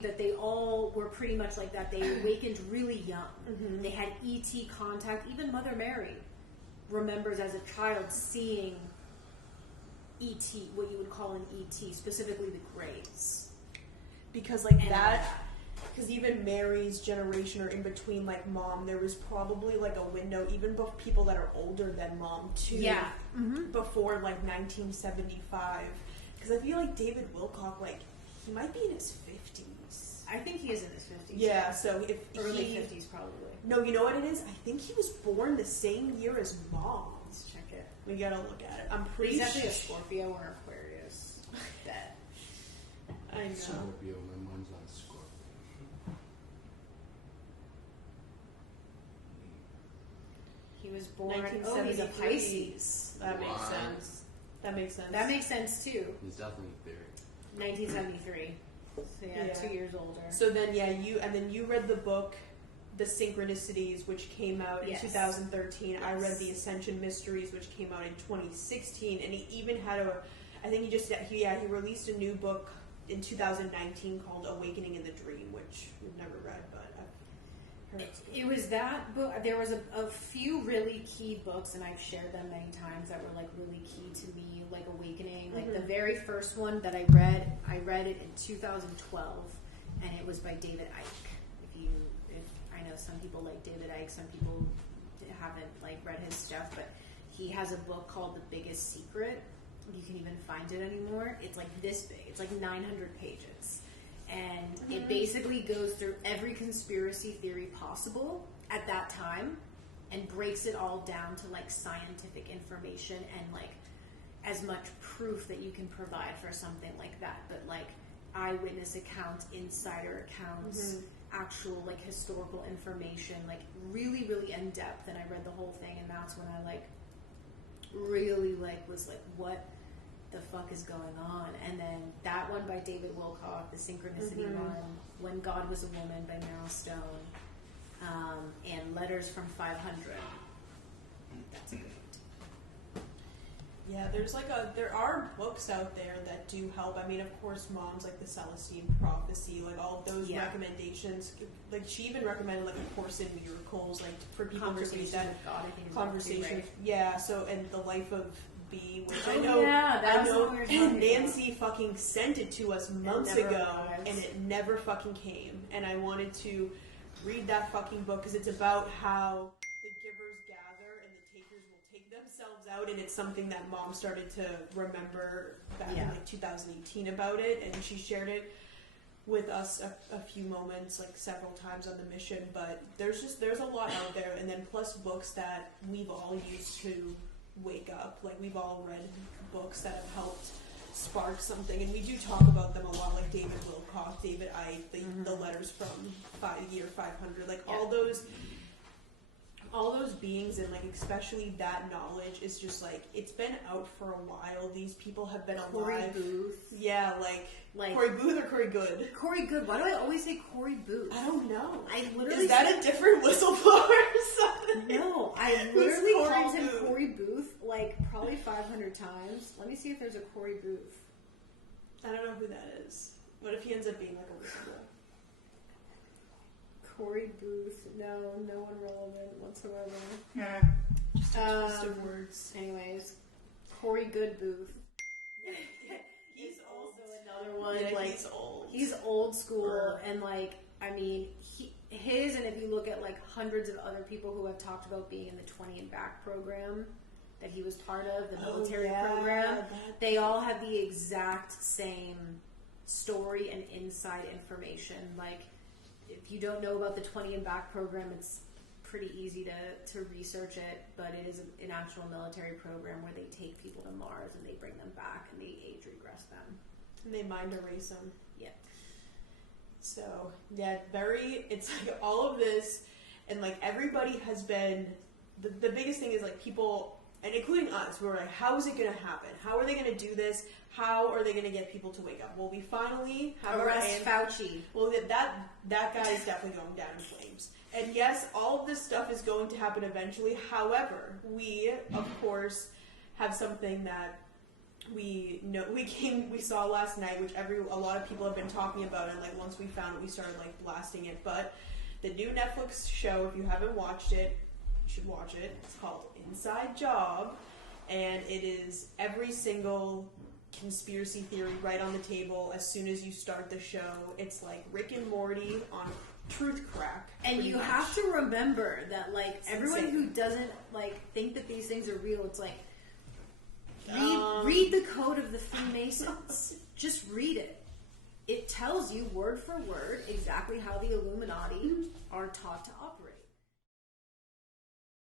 that they all were pretty much like that. They awakened really young. Mm-hmm. They had ET contact. Even Mother Mary remembers as a child seeing ET, what you would call an ET, specifically the Greys. Because like that, because even Mary's generation or in between like Mom, there was probably like a window, even people that are older than Mom too. Yeah. Mm-hmm. Before like 1975. Because I feel like David Wilcock, like, he might be in his 50s. I think he is in his 50s. Yeah, so if early 50s probably. No, you know what it is? I think he was born the same year as Mom. Let's check it. We gotta look at it. I'm pretty sure. He's actually a Scorpio or Aquarius. Bet. I know. Scorpio, my mind's on Scorpio. He was born. Oh, he's a Pisces. That makes sense. That makes sense. That makes sense too. He's definitely theory. 1973. So yeah, 2 years older. So then, you read the book, The Synchronicities, which came out in 2013. Yes. I read The Ascension Mysteries, which came out in 2016, and he even had he released a new book in 2019 called Awakening in the Dream, which we've never read, but I've heard it's good. It was that book. There was a few really key books, and I've shared them many times, that were like really key to me, like Awakening. Like the very first one that I read it in 2012, and it was by David Icke. If I know some people like David Icke, some people haven't like read his stuff, but he has a book called The Biggest Secret. You can even find it anymore. It's like this big. It's like 900 pages. And it basically goes through every conspiracy theory possible at that time and breaks it all down to like scientific information and like as much proof that you can provide for something like that. But like eyewitness accounts, insider accounts, actual like historical information, like really, really in depth. And I read the whole thing, and that's when I like really like was like, what the fuck is going on? And then that one by David Wilcock, the Synchronicity one, When God Was a Woman by Meryl Stone, and Letters from 500. That's a good one. Yeah, there are books out there that do help. I mean, of course, Mom's like the Celestine Prophecy, like all of those recommendations. Like she even recommended like A Course in Miracles, like for people to read that with God, I think conversation. Right. Yeah, so and The Life of B, which I know Nancy fucking sent it to us months ago, and it never fucking came. And I wanted to read that fucking book because it's about how the givers gather and the takers will take themselves out, and it's something that Mom started to remember back in like 2018 about it, and she shared it with us a few moments, like several times on the mission. But there's a lot out there, and then plus books that we've all used to wake up. Like we've all read books that have helped spark something, and we do talk about them a lot, like David Wilcock, David Icke, the Letters from Year 500, like all those beings, and like especially that knowledge is just like, it's been out for a while. These people have been alive. Corey Booth. Yeah, like Corey Booth or Corey Good? Corey Good. Why do I always say Corey Booth? I don't know. I literally Is that a different whistleblower or something? No, I literally called him Corey Booth like probably 500 times. Let me see if there's a Corey Booth. I don't know who that is. What if he ends up being like a whistleblower? Corey Booth. No one relevant whatsoever. Yeah. Just a twist of words. Anyways, Corey Good Booth. He's also another one. Yeah, like, he's old. He's old school, and like, I mean, and if you look at like hundreds of other people who have talked about being in the 20 and Back program that he was part of, the military program, they all have the exact same story and inside information. Like, if you don't know about the 20 and Back program, it's pretty easy to research it, but it is an actual military program where they take people to Mars and they bring them back and they age regress them. And they mind erase them. Yeah. So, yeah, it's like all of this, and like everybody has been, the biggest thing is like people, and including us, we're like, how is it going to happen? How are they going to do this? How are they going to get people to wake up? Well, we finally have arrest Fauci. Well, that guy is definitely going down in flames. And yes, all of this stuff is going to happen eventually. However, we, of course, have something that we saw last night, which a lot of people have been talking about, and like once we found it, we started like blasting it. But the new Netflix show, if you haven't watched it, you should watch it. It's called Inside Job, and it is every single conspiracy theory right on the table as soon as you start the show. It's like Rick and Morty on truth crack. And you have to remember that, like, it's everyone insane. Who doesn't like think that these things are real, it's like read the Code of the Freemasons. Just read it. It tells you word for word exactly how the Illuminati are taught to operate.